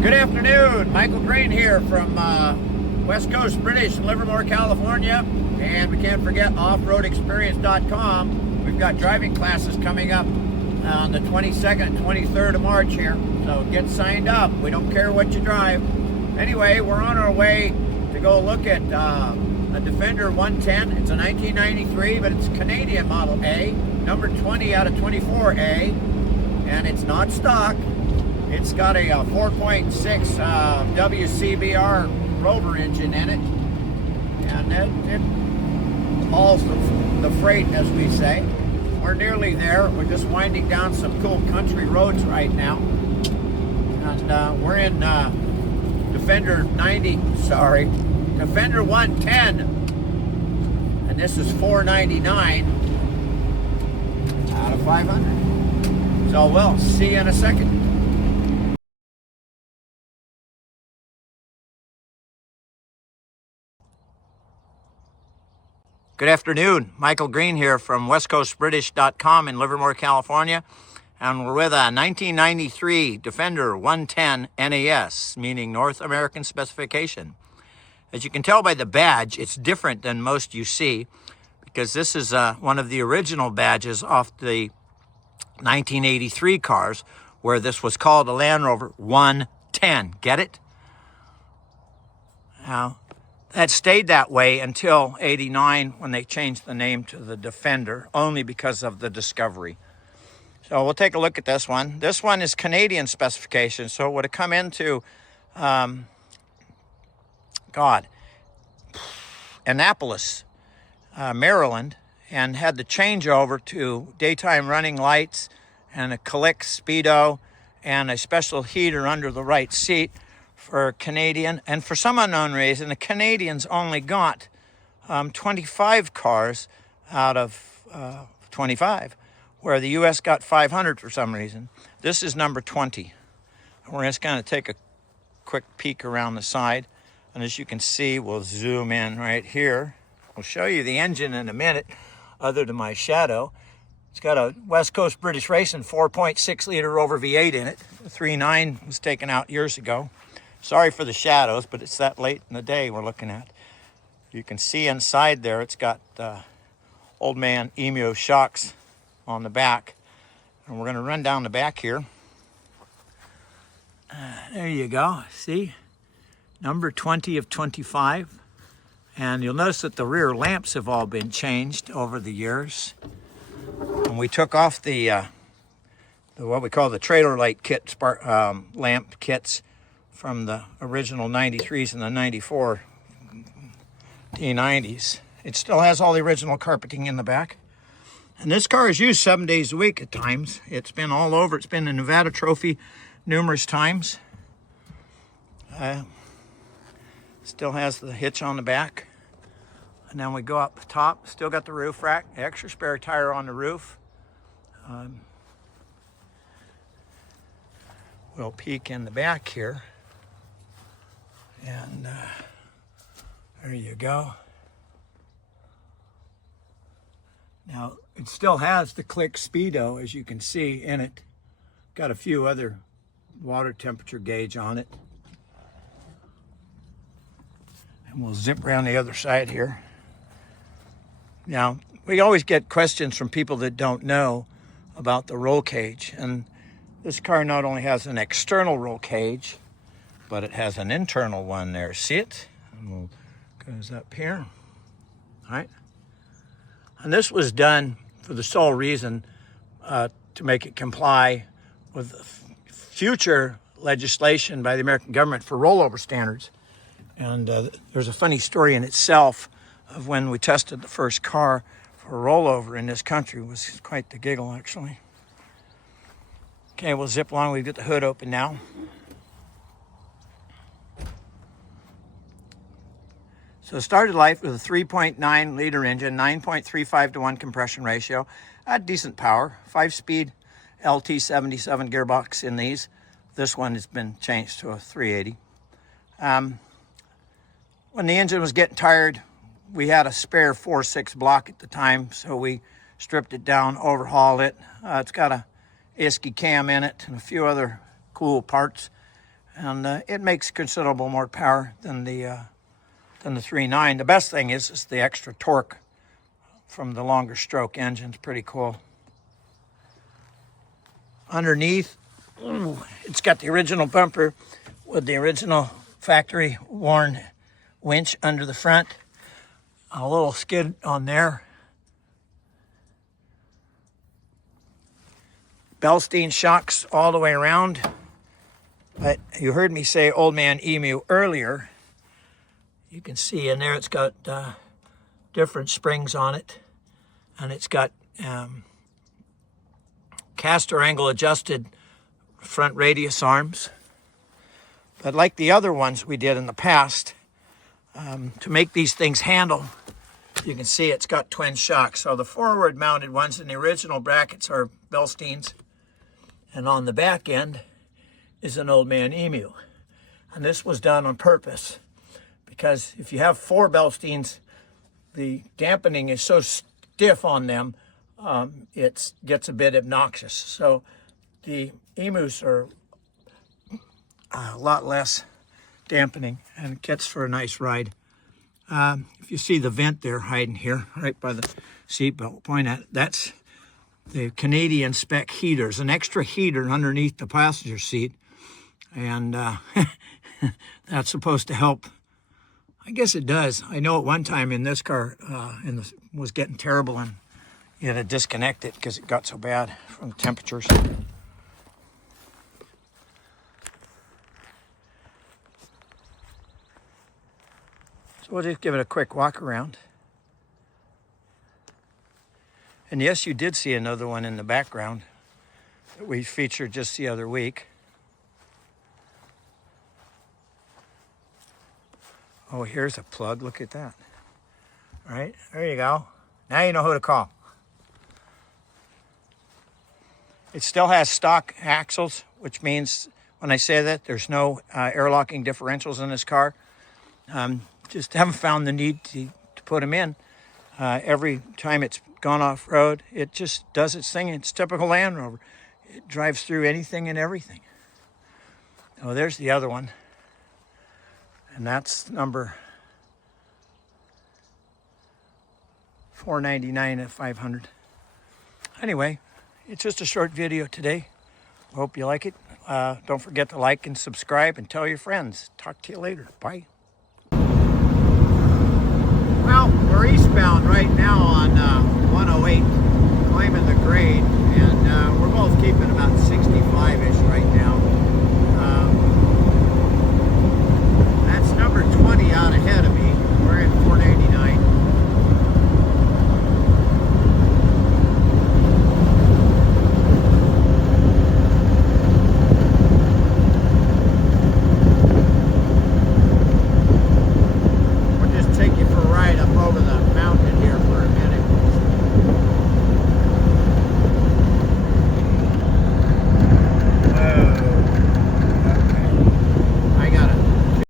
Good afternoon, Michael Green here from West Coast British, Livermore, California, and we can't forget offroadexperience.com. We've got driving classes coming up on the 22nd and 23rd of March here, so get signed up. We don't care what you drive. Anyway, we're on our way to go look at a Defender 110. It's a 1993, but it's Canadian Model A, number 20 out of 24A, and it's not stock. It's got a 4.6 WCBR ROVER engine in it, and it hauls the freight, as we say. We're nearly there. We're just winding down some cool country roads right now, and we're in Defender 110, and this is $499 out of 500. So we'll see you in a second. Good afternoon, Michael Green here from westcoastbritish.com in Livermore, California, and we're with a 1993 Defender 110 NAS, meaning North American Specification. As you can tell by the badge, it's different than most you see, because this is one of the original badges off the 1983 cars, where this was called a Land Rover 110. Get it? Now, that stayed that way until '89 when they changed the name to the Defender, only because of the Discovery. So we'll take a look at this one. This one is Canadian specification, so it would have come into, Annapolis, Maryland, and had the changeover to daytime running lights and a Click speedo and a special heater under the right seat for Canadian. And for some unknown reason, the Canadians only got 25 cars out of 25, where the U.S. got 500 for some reason. This is number 20. We're just going to take a quick peek around the side. And as you can see, we'll zoom in right here. I'll show you the engine in a minute, other than my shadow. It's got a West Coast British Racing 4.6 liter Rover V8 in it. The 3.9 was taken out years ago. Sorry for the shadows, but it's that late in the day we're looking at. You can see inside there, it's got old man Emu shocks on the back. And we're gonna run down the back here. There you go, see? Number 20 of 25. And you'll notice that the rear lamps have all been changed over the years. And we took off the what we call the trailer light kit, lamp kits, from the original 93s and the 94 T90s. It still has all the original carpeting in the back. And this car is used 7 days a week at times. It's been all over. It's been a Nevada Trophy numerous times. Still has the hitch on the back. And then we go up top. Still got the roof rack, extra spare tire on the roof. We'll peek in the back here. And there you go. Now, it still has the Click speedo, as you can see in it. Got a few other water temperature gauge on it. And we'll zip around the other side here. Now, we always get questions from people that don't know about the roll cage. And this car not only has an external roll cage, but it has an internal one there. See it? And goes up here. All right. And this was done for the sole reason to make it comply with future legislation by the American government for rollover standards. And there's a funny story in itself of when we tested the first car for rollover in this country. It was quite the giggle, actually. Okay, we'll zip along. We've got the hood open now. So it started life with a 3.9 liter engine, 9.35 to 1 compression ratio, had decent power, 5-speed LT77 gearbox in these. This one has been changed to a 380. When the engine was getting tired, we had a spare 4.6 block at the time, so we stripped it down, overhauled it. It's got a ISKI cam in it and a few other cool parts. and it makes considerable more power than the 3.9. The best thing is the extra torque from the longer stroke engine. It's pretty cool. Underneath, it's got the original bumper with the original factory worn winch under the front. A little skid on there. Bellstein shocks all the way around. But you heard me say Old Man Emu earlier. You can see in there it's got different springs on it. And it's got caster angle adjusted front radius arms. But like the other ones we did in the past, to make these things handle, you can see it's got twin shocks. So the forward mounted ones in the original brackets are Bellsteins. And on the back end is an Old Man Emu. And this was done on purpose because if you have 4 Bellsteins, the dampening is so stiff on them, it gets a bit obnoxious. So the Emus are a lot less dampening and it gets for a nice ride. If you see the vent there hiding here, right by the seatbelt, point at it, that's the Canadian spec heaters, an extra heater underneath the passenger seat. And that's supposed to help. I guess it does. I know at one time in this car, was getting terrible and you had to disconnect it because it got so bad from the temperatures. So we'll just give it a quick walk around. And yes, you did see another one in the background that we featured just the other week. Oh, here's a plug. Look at that. All right, there you go. Now you know who to call. It still has stock axles, which means when I say that, there's no air-locking differentials in this car. Just haven't found the need to put them in. Every time it's gone off-road, it just does its thing. It's typical Land Rover. It drives through anything and everything. Oh, there's the other one. And that's number 499 at 500. Anyway, it's just a short video today. Hope you like it. Don't forget to like and subscribe and tell your friends. Talk to you later. Bye. Well, we're eastbound right now on 108, climbing the grade, and we're both keeping about 65-ish right now.